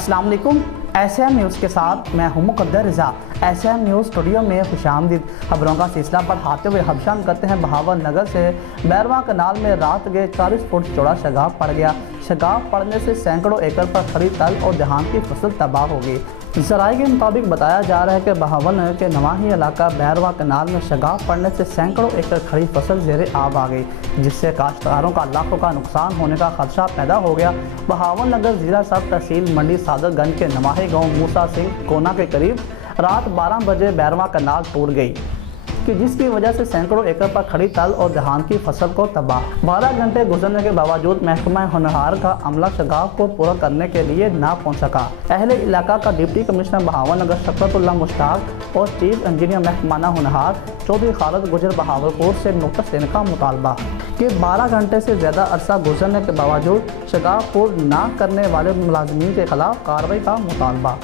अस्सलाम वालेकुम। SM news के साथ मैं हूं मुक़द्दर रज़ा। एसएम न्यूज़ स्टूडियो में खुशामदीद। खबरों का सिलसिला बढ़ाते हुए हबशान करते हैं। बहावल नगर से बैरवा कनाल में रात के 40 फुट चौड़ा शगाफ पड़ गया। शगाफ पड़ने से सैकड़ों एकड़ पर खड़ी तल और धान की फसल तबाह हो गई। ज़राए के मुताबिक बताया जा रहा है कि बहावल नगर के नवाही इलाका बैरवा कनाल में शगाफ पड़ने से सैकड़ों एकड़ खड़ी फसल ज़ेरे आब आ गई, जिससे काश्तकारों का लाखों का नुकसान होने का खदशा पैदा हो गया। बहावल नगर जिला सब तहसील मंडी सादतगंज के नवाही गाँव मूसा सिंह कोना के करीब रात 12 बजे बैरवा कनाल टूट गई, कि जिसकी वजह से सैकड़ों एकड़ पर खड़ी तल और धान की फसल को तबाह। 12 घंटे गुजरने के बावजूद महकमा होनहार का अमला शगाफ को पूरा करने के लिए ना पहुंच सका। अहले इलाका का डिप्टी कमिश्नर बहावल नगर शफकतुल्लाह मुश्ताक और चीफ इंजीनियर महकमाना होनहार चौधरी खालिद गुजर बहावलपुर से नोटिस देने का मुतालबा कि 12 घंटे से ज़्यादा अरसा गुजरने के बावजूद शगाफ पूर्ण ना करने वाले मुलाजमीन के खिलाफ कार्रवाई का मुतालबा।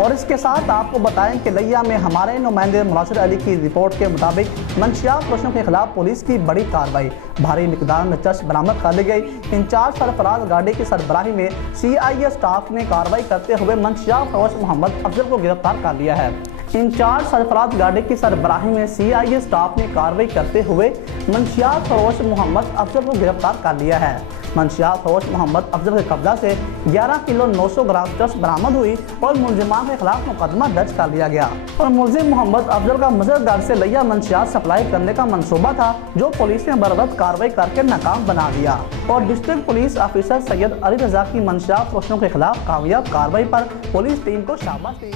और इसके साथ आपको बताएं कि लिया में हमारे नुमाइंदे मुनासिर अली की रिपोर्ट के मुताबिक मंशियात फरोशों के खिलाफ पुलिस की बड़ी कार्रवाई। भारी मिकदार में चर्च बरामद कर ली गई। इंचार्ज सरफराज गाड़ी की सरबराही में CIA स्टाफ ने कार्रवाई करते हुए मंशियात फरोश मोहम्मद अफजल को गिरफ्तार कर लिया है। इंचार्ज सरफराज गाड़ी की सरबराही में CIA स्टाफ ने कार्रवाई करते हुए मंशियात फरोश मोहम्मद अफजल को गिरफ्तार कर लिया है। मंशियात फरोश मोहम्मद अफजल के कब्जा से 11 किलो 900 ग्राम चर्च बरामद हुई और मुलजिमान के खिलाफ मुकदमा दर्ज कर लिया गया। और मुलजिम मोहम्मद अफजल का मजरगार से लिया मंशियात सप्लाई करने का मंसूबा था, जो पुलिस ने बरवक्त कार्रवाई करके नाकाम बना दिया। और district police officer Syed Ali Raza की मंशियात फरोशों के खिलाफ कामयाब कार्रवाई पर पुलिस टीम को शाबाश दी।